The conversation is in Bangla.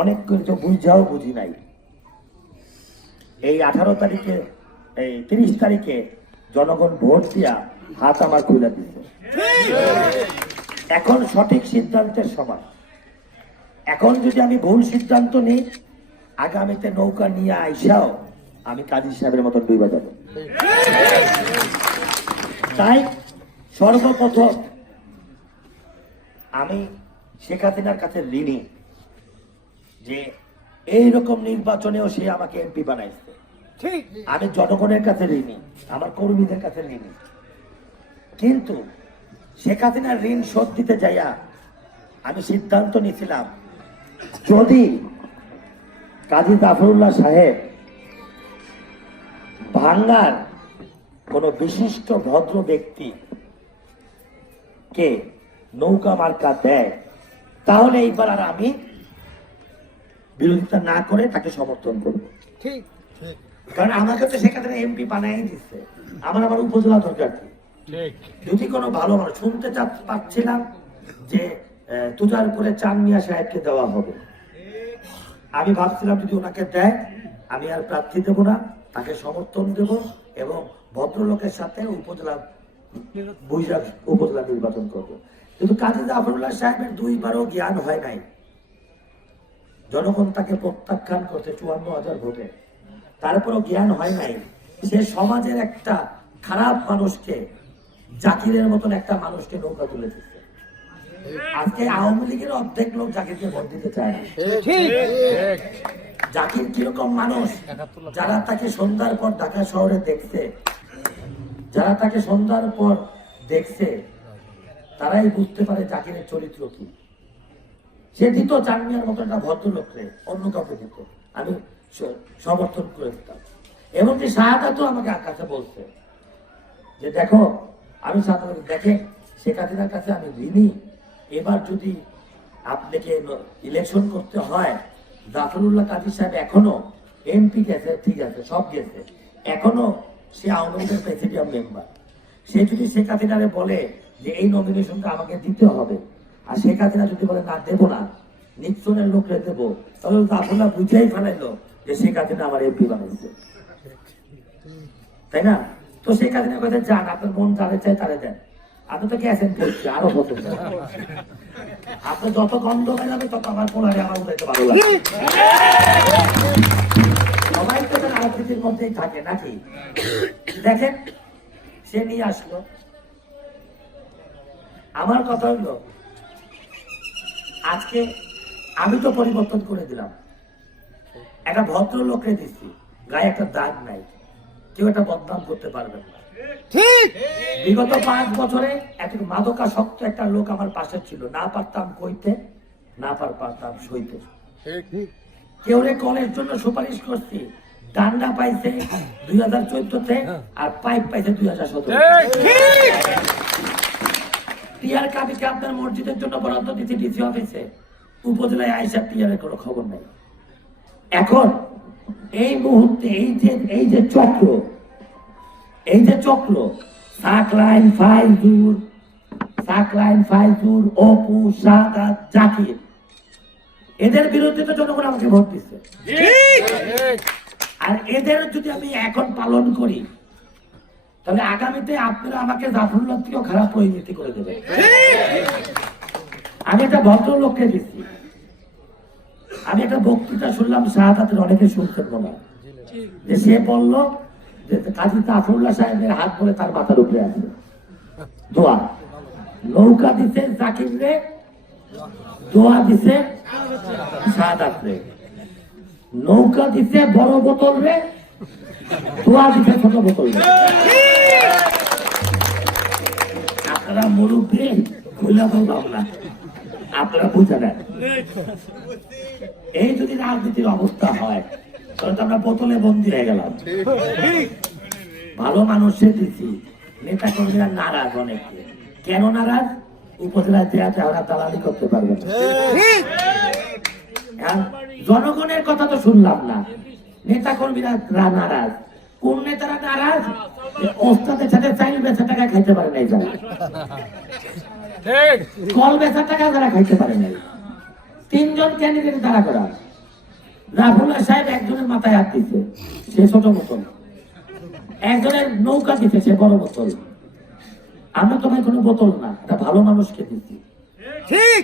অনেক কিছু বুঝাও বুঝি নাই। এই আঠারো তারিখে, এই তিরিশ তারিখে জনগণ ভোট দিয়া হাত আমার খুলে দিচ্ছে এখন সঠিক সিদ্ধান্তের সময় এখন যদি আমি ভুল সিদ্ধান্ত নিই, আগামীতে নৌকা নিয়ে আইসাও আমি কাজী সাহেবের মতন ডুবে যাব। তাই সর্বপ্রথম আমি শেখ হাসিনার কাছে ঋণী। যে এই রকম নির্বাচনেও সে আমাকে এমপি বানাইছে। ঠিক। আমি জনগণের কাছে ঋণী আমার কর্মীদের কাছে ঋণী। কিন্তু শেখ হাসিনার ঋণ শোধ দিতে যাইয়া আমি সিদ্ধান্ত নিয়েছিলাম যদি কাজী জাফরুল্লাহ সাহেব ভাঙ্গার কোন বিশিষ্ট ভদ্র ব্যক্তি কে নৌকা মার্কা দেয় তাহলে এইবার আর আমি বিরোধিতা না করে তাকে সমর্থন করব। ঠিক কারণ আমাকে তো সেখানে এমপি বানাই দিচ্ছে। আমার আমার উপজেলা দরকার কি? যদি কোনো ভালো মানুষ শুনতে পাচ্ছিলাম যে তুজারপুরে চান মিয়া সাহেবকে দেওয়া হবে। আমি ভাবছিলাম যদি ওনাকে দেয় আমি আর প্রার্থী দেবো না তাকে সমর্থন দেব এবং ভদ্রলোকের সাথে উপজেলা বৈশাখ উপজেলা নির্বাচন করব। কিন্তু কাজী জাফরুল্লাহ সাহেবের দুইবারও জ্ঞান হয় নাই। জনগণ তাকে প্রত্যাখ্যান করতে চুয়ান্ন হাজার ভোটে। তারপরেও জ্ঞান হয় নাই। সে সমাজের একটা খারাপ মানুষকে জাকিরের মতন একটা মানুষকে নৌকা তুলে দিচ্ছে। আজকে আওয়ামী লীগের অর্ধেক লোক জাকিরকে ভোট দিতে চায় না। জাকির কীরকম মানুষ যারা তাকে সন্ধ্যার পর ঢাকা শহরে দেখছে যারা তাকে সন্ধ্যার পর দেখছে তারাই বুঝতে পারে জাকিরের চরিত্র কি। সে দিত চানমিয়ার মতো একটা ভদ্রলোকরে অন্য কাউকে দিত। আমি সমর্থন করে দিতাম। এমনকি শাহাদাতও আমাকে কাছে বলছে যে, দেখো, আমি সাধারণ দেখে শেখ হাসিনার কাছে আমি ঋণী। এবার যদি আপনাকে ইলেকশন করতে হয়, জাফরুল্লাহ কাজী সাহেব এখনও এমপি গেছে, ঠিক আছে, সব গেছে। এখনও সে আওয়ামী লীগের প্রেসিডিয়াম মেম্বার সে যদি শেখ হাসিনারে বলে যে, এই নমিনেশনটা আমাকে দিতে হবে আর শেখ হাসিনা যদি বলে, না, দেবো না নিক্সনের লোকরে দেবো, তাহলে জাফরুল্লাহ বুঝেই ফেলাইলো যে শেখ হাসিনা আমার এমপি বানাইছে। তাই না? তো শেখ হাসিনা কথা যান, আপনার মন যারে চায় তারে দেন। আপনি তো গেছেন করছি আরও পছন্দ আপনি যত গন্ধ হয়ে যাবে তত আমার পোলারে আমার উঠাইতে ভালো লাগে। সবাই তো তার রাজনীতির মধ্যেই থাকে, নাকি? দেখেন, সে নিয়ে আসলো। আমার কথা হইল আজকে আমি তো পরিবর্তন করে দিলাম। একটা ভদ্র লোককে দিচ্ছি গায়ে একটা দাগ নাই। কেউ একটা বদনাম করতে পারবে না। ঠিক! বিগত পাঁচ বছরে একটা মাদকাসক্ত একটা লোক আমার পাশে ছিল। না পারতাম কইতে না পার পারতাম সইতে। কেউ রে কলের জন্য সুপারিশ করছি। ডান্ডা পাইছে দুই হাজার চোদ্দতে আর পাইপ পাইছে দুই হাজার সতেরো টিয়ার কাবিকে আপনার মসজিদের জন্য বরাদ্দ দিতে ডিসি অফিসে উপজেলায় আইসা টিয়ারের কোনো খবর নাই। এখন এই মুহূর্তে এই যে এই যে চক্র এই যে চক্র সাকলাইন ফাইজুর সাকলাইন ফাইজুর অপু সাদাত জাকির এদের বিরুদ্ধে তো জনগণ আমাকে ভোট দিচ্ছে। আর এদের যদি আমি এখন পালন করি তাহলে আগামীতে আপনারা আমাকে জাফরুল্লাহ থেকেও খারাপ পরিণতি করে দেবে আমি একটা ভদ্রলোককে দিচ্ছি। আমি একটা বক্তৃতা শুনলাম, শাহাদাতের অনেকে মনে হয়। যে সে বলল যে কাজী জাফরুল্লাহ সাহেবের হাত বলে তার মাথার উপরে আছে। দোয়া। নৌকা দিছে জাকির রে, দোয়া দিছে শাহাদাত রে। নৌকা দিছে বড় বোতল রে দিছে ছোট বোতল আপনারা মুরব্বী খুলে বললাম না। আপনারা বুঝে নেন। এই যদি রাজনীতির অবস্থা হয় তাহলে তো আমরা বোতলে বন্দি হয়ে গেলাম। ভালো মানুষের দিচ্ছি নেতা কর্মীরা নারাজ অনেকে। কেন নারাজ? উপজেলায় দেয়াতে ওরা দালালি করতে পারবে না। জনগণের কথা তো শুনলাম না। নেতা কর্মীরা নারাজ। কোন নেতারা নারাজ? ওস্তাদের সাথে চাইল বেচা টাকা খাইতে পারে নাই যারা। কল বেচা টাকা যারা খাইতে পারে নাই। তিনজন ক্যান্ডিডেট দাঁড়া করা। রাফুল্লাহ সাহেব একজনের মাথায় হাত দিচ্ছে সে ছোট বোতল একজনের নৌকা দিচ্ছে সে বড় বোতল আমরা তো ভাই কোনো বোতল না এটা ভালো মানুষকে দিচ্ছি ঠিক।